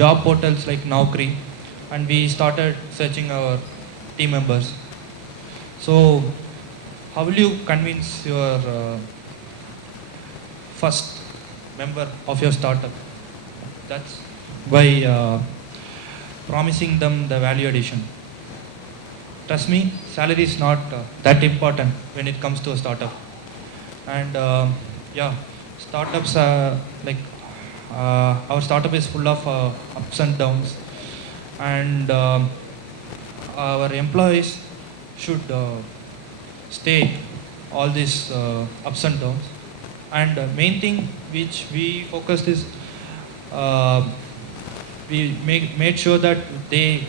job portals like Naukri, and we started searching our team members. So, how will you convince your first member of your startup? That's by promising them the value addition. Trust me, salary is not that important when it comes to a startup. And yeah, startups are like our startup is full of ups and downs, and our employees should stay all these ups and downs. And main thing which we focused is uh, we made sure that they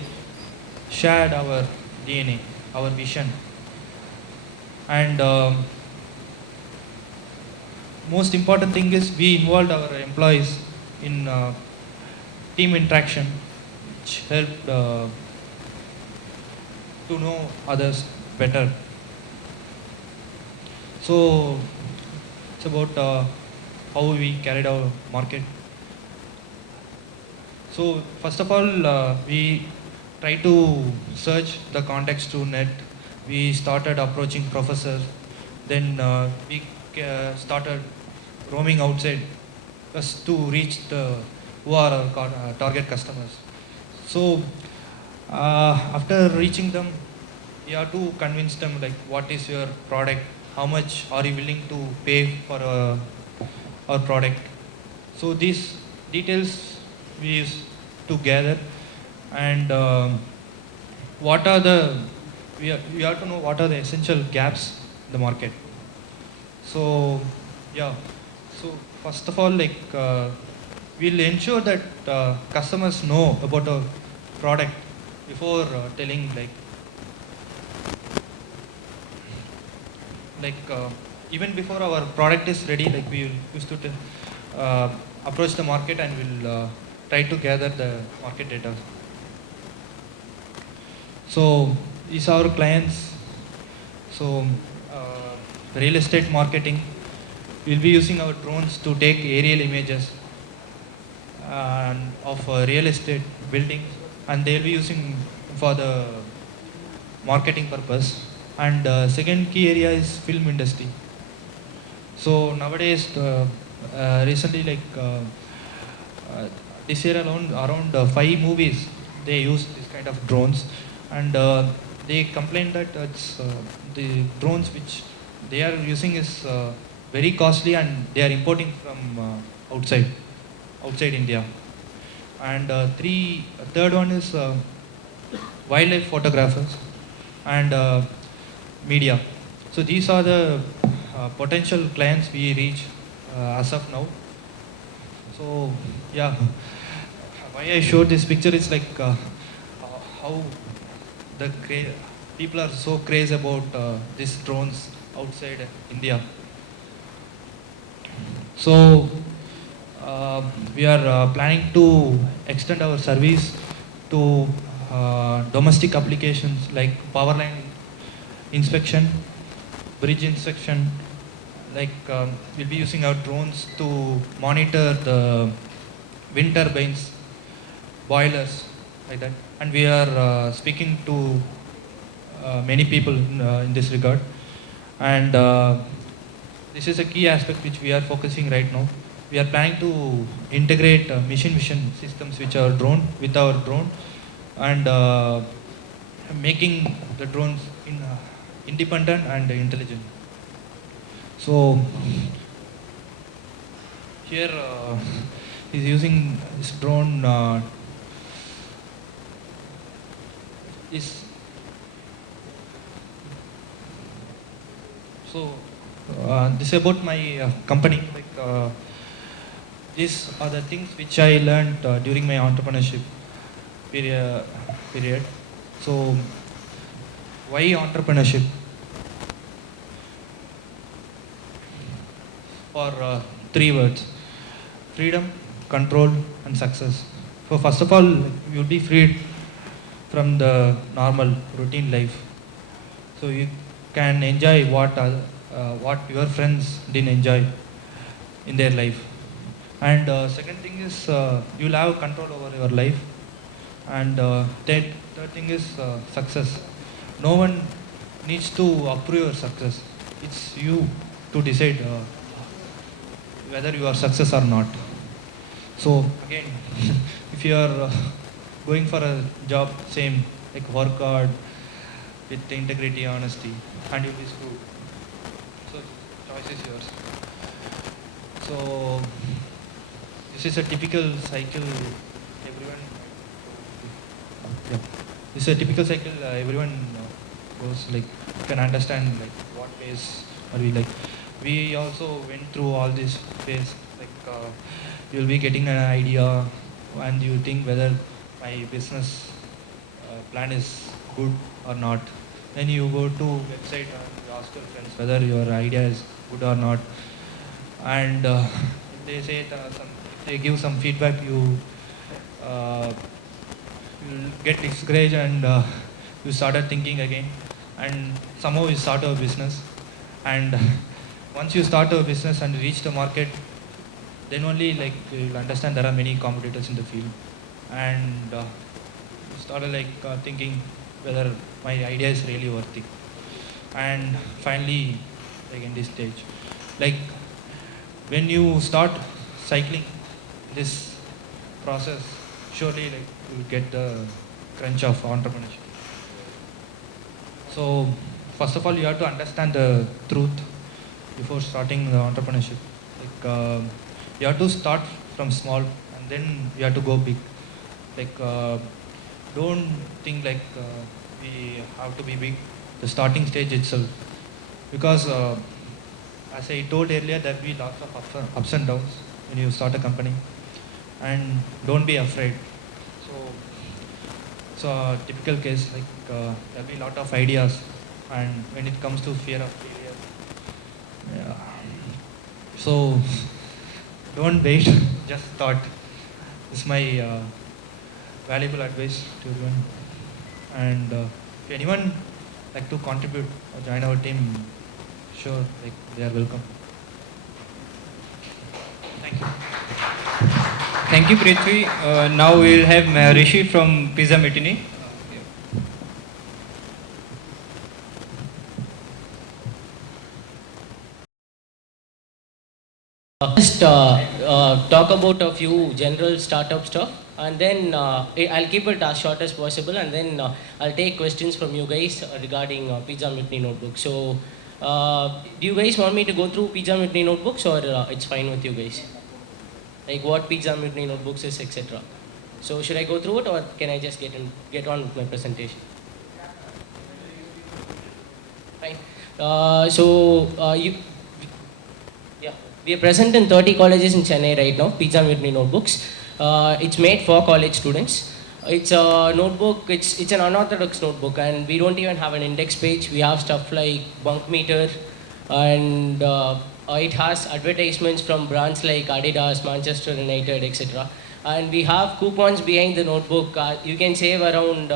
shared our DNA, our vision, and most important thing is we involved our employees in team interaction, which helped to know others better. So it's about how we carried our market. So first of all, we try to search the context to net. We started approaching professors. Then we started roaming outside just to reach the who are our target customers. So after reaching them, you have to convince them like what is your product, how much are you willing to pay for our product. So these details we use to gather, and what are the we have to know what are the essential gaps in the market. So yeah, so first of all, like we'll ensure that customers know about our product before telling like even before our product is ready, like we will used to approach the market and we'll try to gather the market data. So these are our clients. So real estate marketing, we'll be using our drones to take aerial images of real estate buildings, and they'll be using for the marketing purpose. And second key area is film industry. So nowadays, recently, this year alone, around 5 movies they use this kind of drones, and they complain that it's the drones which they are using is very costly, and they are importing from outside India. And third one is wildlife photographers and media. So these are the potential clients we reach as of now. So yeah, why I showed this picture is like how the people are so crazy about these drones outside India. So we are planning to extend our service to domestic applications like power line inspection, bridge inspection. Like we'll be using our drones to monitor the wind turbines, boilers, like that. And we are speaking to many people in this regard. And this is a key aspect which we are focusing right now. We are planning to integrate machine vision systems which are drone with our drone, and making the drones independent and intelligent. So here he's using this drone is so this is about my company. Like these are the things which I learned during my entrepreneurship period. So why entrepreneurship? For 3 words: freedom, control, and success. So first of all, you'll be freed from the normal routine life. So you can enjoy what your friends didn't enjoy in their life. And second thing is you'll have control over your life. And third thing is success. No one needs to approve your success. It's you to decide whether you are success or not. So again, if you are going for a job, same, like work hard with integrity, honesty, and you'll be screwed. So choice is yours. So this is a typical cycle everyone. Yeah. This is a typical cycle everyone goes, like you can understand like what ways are we like. We also went through all this phase, like you'll be getting an idea and you think whether my business plan is good or not. Then you go to website and you ask your friends whether your idea is good or not. And if they say if they give some feedback, uh, you'll get discouraged and you started thinking again, and somehow you start a business. And once you start a business and reach the market, then only like you'll understand there are many competitors in the field. And you started like thinking whether my idea is really worthy. And finally, like in this stage, like when you start cycling this process, surely like you'll get the crunch of entrepreneurship. So first of all, you have to understand the truth before starting the entrepreneurship. Like you have to start from small and then you have to go big. Like don't think like we have to be big the starting stage itself, because as I told earlier, there will be lots of ups and downs when you start a company, and don't be afraid. So so a typical case, like there will be a lot of ideas, and when it comes to fear of failure, yeah. So don't wait, just start. This is my valuable advice to everyone. And if anyone like to contribute or join our team, sure, like they are welcome. Thank you. Thank you, Prithvi. Now we will have Rishi from Pizza Mutiny. Just talk about a few general startup stuff, and then I'll keep it as short as possible, and then I'll take questions from you guys regarding Pizza Mutiny Notebook. So, do you guys want me to go through Pizza Mutiny Notebooks, or it's fine with you guys? Like what Pizza Mutiny Notebooks is, etc. So, should I go through it, or can I just get on with my presentation? Fine. Yeah, we are present in 30 colleges in Chennai right now, Pizza Mutiny Notebooks. It's made for college students. It's a notebook, it's an unorthodox notebook, and we don't even have an index page. We have stuff like bunk meter, and it has advertisements from brands like Adidas, Manchester United, etc. And we have coupons behind the notebook. You can save around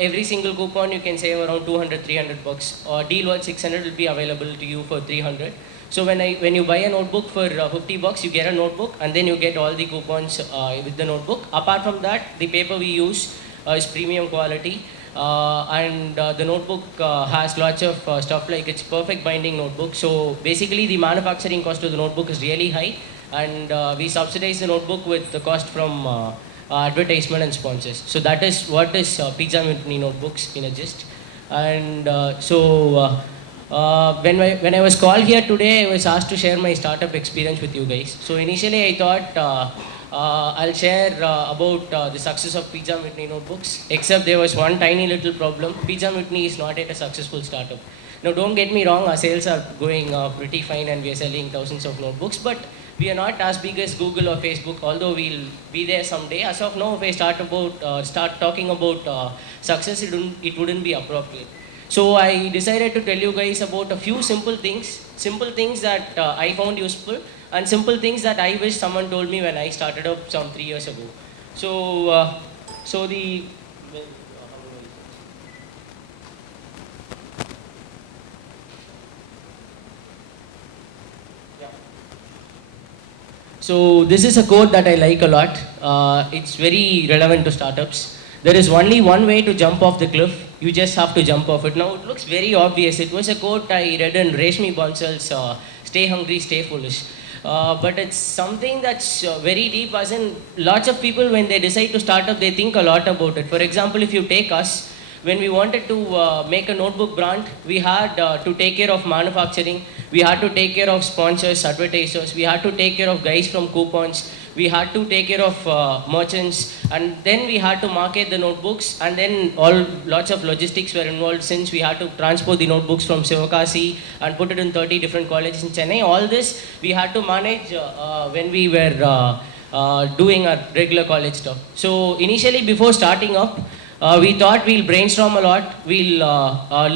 every single coupon you can save around 200 300 bucks. Deal worth 600 will be available to you for 300. So when you buy a notebook for 50 bucks, you get a notebook, and then you get all the coupons with the notebook. Apart from that, the paper we use is premium quality, and the notebook has lots of stuff like it's perfect binding notebook. So basically, the manufacturing cost of the notebook is really high, and we subsidize the notebook with the cost from advertisement and sponsors. So that is what is Pizza Mutiny Notebooks in a gist. And when I was called here today, I was asked to share my startup experience with you guys. So initially, I thought I'll share about the success of Pizza Mutiny Notebooks. Except there was one tiny little problem. Pizza Mutiny is not yet a successful startup. Now, don't get me wrong. Our sales are going pretty fine, and we are selling thousands of notebooks. But we are not as big as Google or Facebook. Although we'll be there someday. As of now, if I start talking about success, it wouldn't be appropriate. So I decided to tell you guys about a few simple things that I found useful, and simple things that I wish someone told me when I started up some 3 years ago. So, so the So this is a quote that I like a lot. It's very relevant to startups. There is only one way to jump off the cliff. You just have to jump off it. Now it looks very obvious. It was a quote I read in Reshmi Bonsal's "Stay Hungry, Stay Foolish." But it's something that's very deep. As in, lots of people when they decide to start up, they think a lot about it. For example, if you take us, when we wanted to make a notebook brand, we had to take care of manufacturing, we had to take care of sponsors, advertisers, we had to take care of guys from coupons, we had to take care of merchants, and then we had to market the notebooks, and then lots of logistics were involved since we had to transport the notebooks from Sivakasi and put it in 30 different colleges in Chennai. All this we had to manage when we were doing our regular college stuff. So initially, before starting up, we thought we'll brainstorm a lot, we'll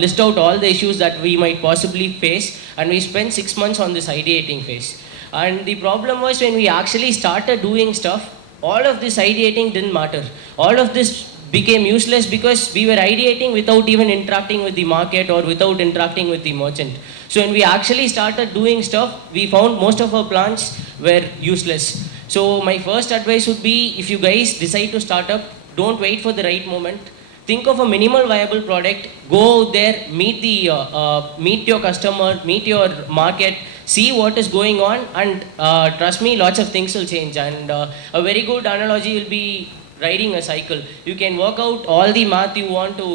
list out all the issues that we might possibly face, and we spent 6 months on this ideating phase. And the problem was when we actually started doing stuff, all of this ideating didn't matter. All of this became useless because we were ideating without even interacting with the market or without interacting with the merchant. So when we actually started doing stuff, we found most of our plans were useless. So my first advice would be, if you guys decide to start up, don't wait for the right moment. Think of a minimal viable product. Go there, meet your customer, meet your market, see what is going on, and trust me, lots of things will change. And a very good analogy will be riding a cycle. You can work out all the math you want to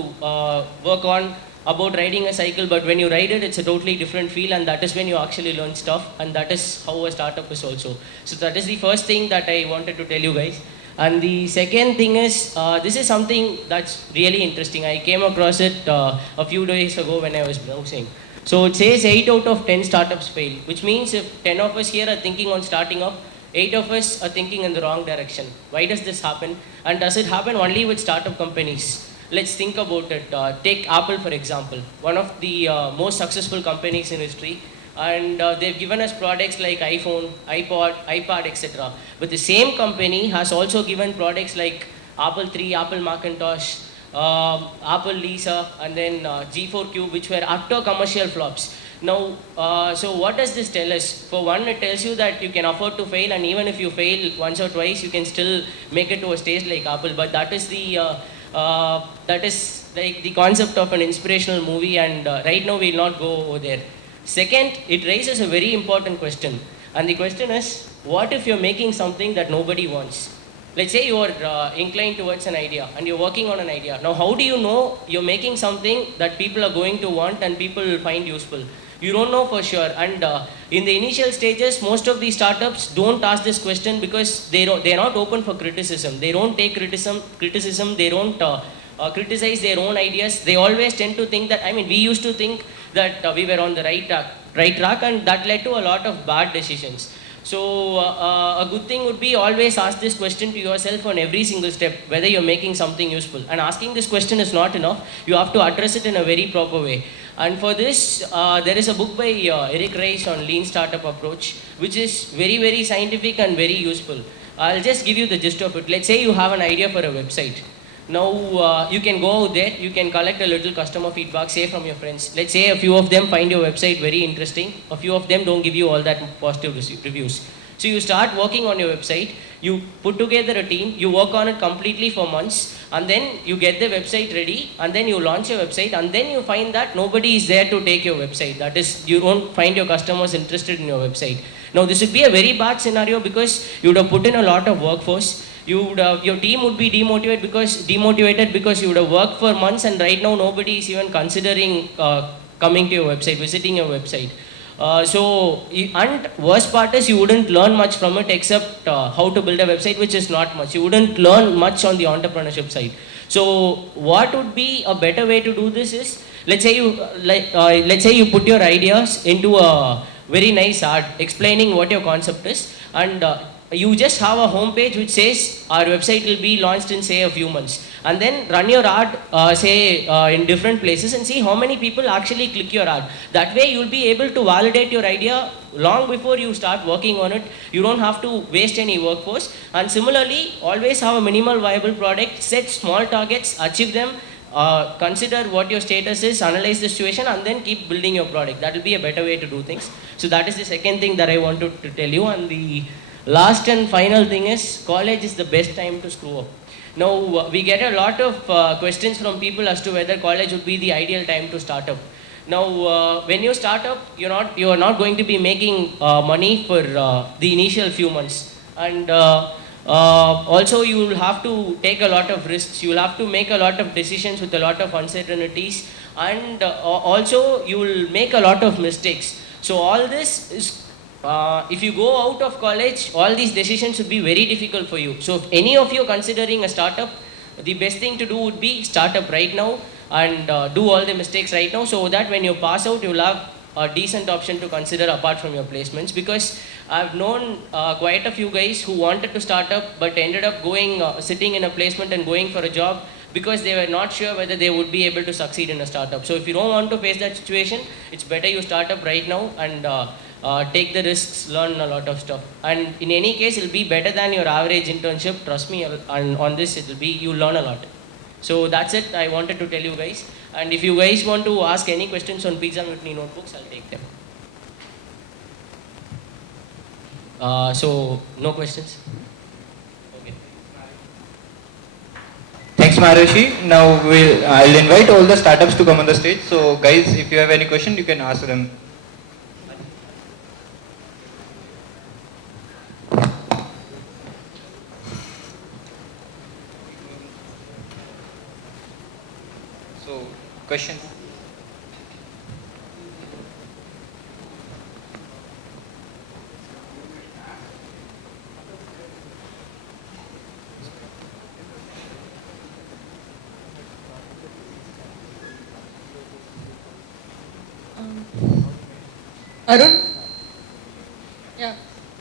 work on about riding a cycle, but when you ride it, it's a totally different feel, and that is when you actually learn stuff, and that is how a startup is also. So that is the first thing that I wanted to tell you guys. And the second thing is, this is something that's really interesting. I came across it a few days ago when I was browsing. So it says 8 out of 10 startups fail, which means if 10 of us here are thinking on starting up, 8 of us are thinking in the wrong direction. Why does this happen? And does it happen only with startup companies? Let's think about it. Take Apple, for example, one of the most successful companies in history. And they've given us products like iPhone, iPad, etc. But the same company has also given products like Apple III, Apple Macintosh, Apple Lisa, and then G4 Cube, which were utter commercial flops. Now, so what does this tell us? For one, it tells you that you can afford to fail, and even if you fail once or twice, you can still make it to a stage like Apple. But that is like the concept of an inspirational movie, and right now we'll not go over there. Second, it raises a very important question. And the question is, what if you're making something that nobody wants? Let's say you're inclined towards an idea and you're working on an idea. Now, how do you know you're making something that people are going to want and people will find useful? You don't know for sure. And in the initial stages, most of these startups don't ask this question because they're not open for criticism. They don't take criticism. They don't criticize their own ideas. They always tend to think that, we used to think that we were on the right track, and that led to a lot of bad decisions. So a good thing would be always ask this question to yourself on every single step, whether you're making something useful. And asking this question is not enough. You have to address it in a very proper way. And for this, there is a book by Eric Rice on Lean Startup Approach, which is very, very scientific and very useful. I'll just give you the gist of it. Let's say you have an idea for a website. Now, you can go out there, you can collect a little customer feedback, say from your friends. Let's say a few of them find your website very interesting. A few of them don't give you all that positive reviews. So you start working on your website, you put together a team, you work on it completely for months, and then you get the website ready, and then you launch your website, and then you find that nobody is there to take your website. That is, you don't find your customers interested in your website. Now, this would be a very bad scenario because you would have put in a lot of workforce. Your team would be demotivated because you would have worked for months, and right now nobody is even considering coming to your website, visiting your website. And worst part is you wouldn't learn much from it except how to build a website, which is not much. You wouldn't learn much on the entrepreneurship side. So what would be a better way to do this is, let's say you put your ideas into a very nice ad explaining what your concept is, and you just have a home page which says our website will be launched in say a few months, and then run your ad in different places and see how many people actually click your ad. That way you'll be able to validate your idea long before you start working on it. You don't have to waste any workforce. And similarly, always have a minimal viable product, set small targets, achieve them, consider what your status is, analyze the situation, and then keep building your product. That will be a better way to do things. So that is the second thing that I wanted to tell you. And the last and final thing is college is the best time to screw up. Now we get a lot of questions from people as to whether college would be the ideal time to start up. Now when you start up, you are not going to be making money for the initial few months, and also you will have to take a lot of risks. You will have to make a lot of decisions with a lot of uncertainties, and also you will make a lot of mistakes. So all this is, if you go out of college, all these decisions would be very difficult for you. So if any of you considering a startup, the best thing to do would be start up right now and do all the mistakes right now, so that when you pass out, you will have a decent option to consider apart from your placements. Because I've known quite a few guys who wanted to start up but ended up going sitting in a placement and going for a job because they were not sure whether they would be able to succeed in a startup. So if you don't want to face that situation, it's better you start up right now and take the risks, learn a lot of stuff. And in any case, it'll be better than your average internship. Trust me, and on this, it'll be, you'll learn a lot. So that's it. I wanted to tell you guys. And if you guys want to ask any questions on Pizza Mutiny notebooks, I'll take them. So no questions. Okay. Thanks, Maharishi. Now I'll invite all the startups to come on the stage. So guys, if you have any question, you can ask them. So, question. Arun? Yeah.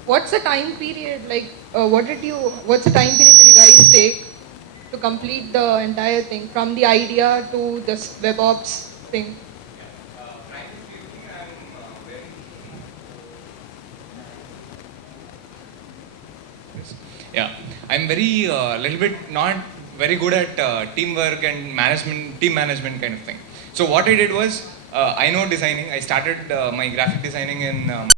What's the time period? Like, what's the time period did you guys take to complete the entire thing, from the idea to this WebOps thing? Yeah, I'm very little bit not very good at teamwork and team management kind of thing. So what I did was, I know designing. I started my graphic designing in